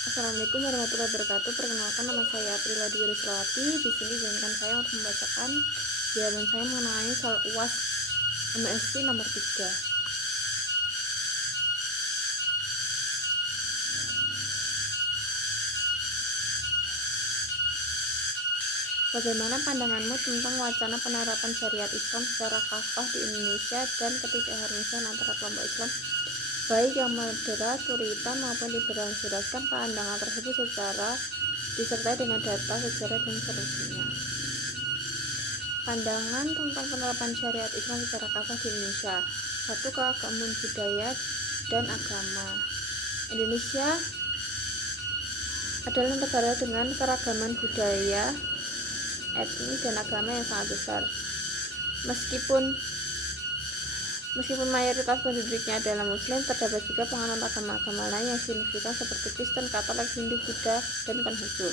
Assalamualaikum warahmatullahi wabarakatuh. Perkenalkan, nama saya Aprila Dwi Rizlawati. Di sini izinkan saya untuk membacakan jawaban saya mengenai soal UAS MSc nomor 3. Bagaimana pandanganmu tentang wacana penerapan syariat Islam secara kafah di Indonesia dan ketidakharmonisan antara kelompok Islam baik yang moderat, puritan maupun liberal? Jelaskan pandangan tersebut secara disertai dengan data, sejarah, dan solusinya. Pandangan tentang penerapan syariat Islam secara kafah di Indonesia. 1. Keagamaan budaya dan agama. Indonesia adalah negara dengan keragaman budaya, etnis, dan agama yang sangat besar. Meskipun mayoritas penduduknya adalah Muslim, terdapat juga penganut agama-agama lain yang signifikan seperti Kristen, Katolik, Hindu, Buddha, dan Konghucu.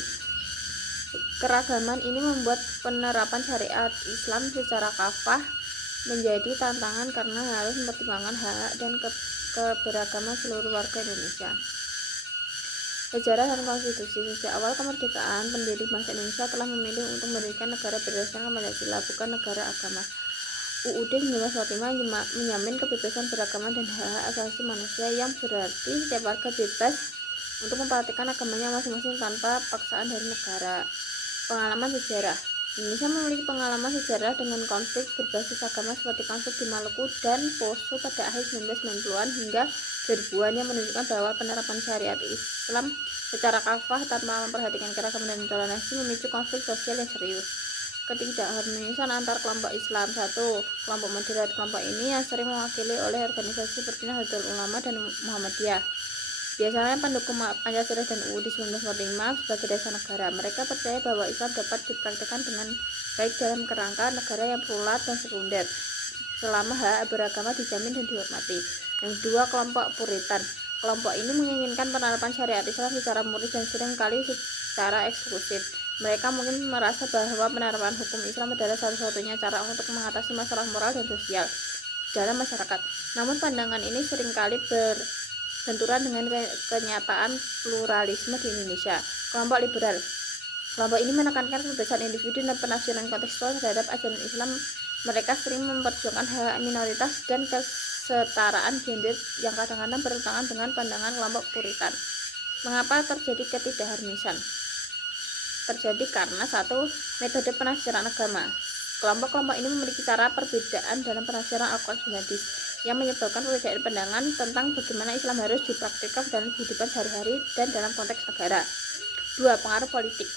Keragaman ini membuat penerapan syariat Islam secara kafah menjadi tantangan karena harus mempertimbangkan hak dan keberagaman seluruh warga Indonesia. Sejarah dan konstitusi. Sejak awal kemerdekaan, pendiri bangsa Indonesia telah memilih untuk mendirikan negara berdasarkan Pancasila, bukan negara agama. UUD 1945 menjamin kebebasan beragama dan hak asasi manusia, yang berarti setiap warga bebas untuk mempraktikkan agamanya masing-masing tanpa paksaan dari negara. Pengalaman sejarah. Indonesia memiliki pengalaman sejarah dengan konflik berbasis agama seperti konflik di Maluku dan Poso pada akhir 1990-an hingga 2000-an, yang menunjukkan bahwa penerapan syariat Islam secara kafah tanpa memperhatikan keragaman dan toleransi memicu konflik sosial yang serius. Ketidakharmonisan antar kelompok Islam. 1. Kelompok moderat. Kelompok ini yang sering mewakili oleh organisasi seperti Nahdlatul Ulama dan Muhammadiyah, biasanya pendukung Pancasila dan UUD 1945 sebagai dasar negara. Mereka percaya bahwa Islam dapat dipraktikkan dengan baik dalam kerangka negara yang plural dan sekunder, selama hak beragama dijamin dan dihormati. Yang 2. Kelompok Puritan. Kelompok ini menginginkan penerapan syariat Islam secara murni dan seringkali secara eksklusif. Mereka mungkin merasa bahwa penerapan hukum Islam adalah satu-satunya cara untuk mengatasi masalah moral dan sosial dalam masyarakat. Namun pandangan ini seringkali benturan dengan kenyataan pluralisme di Indonesia. Kelompok liberal. Kelompok ini menekankan kebebasan individu dan penafsiran kontekstual terhadap ajaran Islam. Mereka sering memperjuangkan hak minoritas dan kesetaraan gender yang kadang-kadang bertentangan dengan pandangan kelompok Puritan. Mengapa terjadi ketidakharmonisan? Terjadi karena 1. Metode penafsiran agama. Kelompok-kelompok ini memiliki cara perbedaan dalam penafsiran Al-Quran dan Hadis yang menyebabkan perbedaan pandangan tentang bagaimana Islam harus dipraktikkan dalam kehidupan sehari-hari dan dalam konteks negara. 2. Pengaruh politik.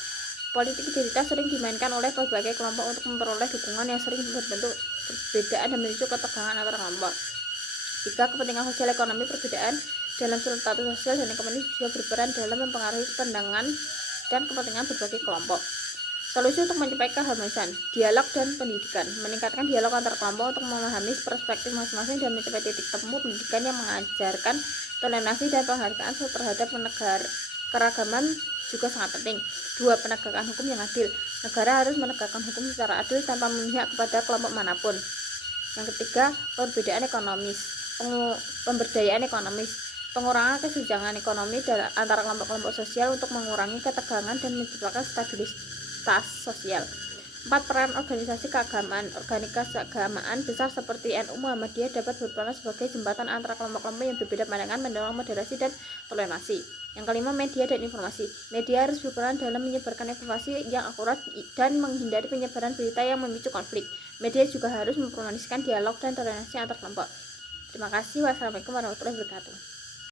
Politik identitas sering dimainkan oleh berbagai kelompok untuk memperoleh dukungan yang sering berbentuk perbedaan dan memicu ketegangan antara kelompok. 3. Kepentingan sosial ekonomi. Perbedaan dalam status sosial dan ekonomi juga berperan dalam mempengaruhi pandangan dan kepentingan berbagai kelompok. Solusi untuk mencapai keharmonisan. Dialog dan pendidikan. Meningkatkan dialog antar kelompok untuk memahami perspektif masing-masing dan mencapai titik temu pendidikan yang mengajarkan toleransi dan penghargaan terhadap keragaman juga sangat penting. 2. Penegakan hukum yang adil. Negara harus menegakkan hukum secara adil tanpa memihak kepada kelompok manapun. Yang ketiga, perbedaan ekonomis. Pemberdayaan ekonomis. Pengurangan kesenjangan ekonomi antara kelompok-kelompok sosial untuk mengurangi ketegangan dan menciptakan stabilitas sosial. 4. Peran organisasi keagamaan. Organisasi keagamaan besar seperti NU Muhammadiyah dapat berperan sebagai jembatan antara kelompok-kelompok yang berbeda pandangan, mendorong moderasi dan toleransi. Yang kelima, media dan informasi. Media harus berperan dalam menyebarkan informasi yang akurat dan menghindari penyebaran berita yang memicu konflik. Media juga harus mempromosikan dialog dan toleransi antar kelompok. Terima kasih. Wassalamualaikum warahmatullahi wabarakatuh.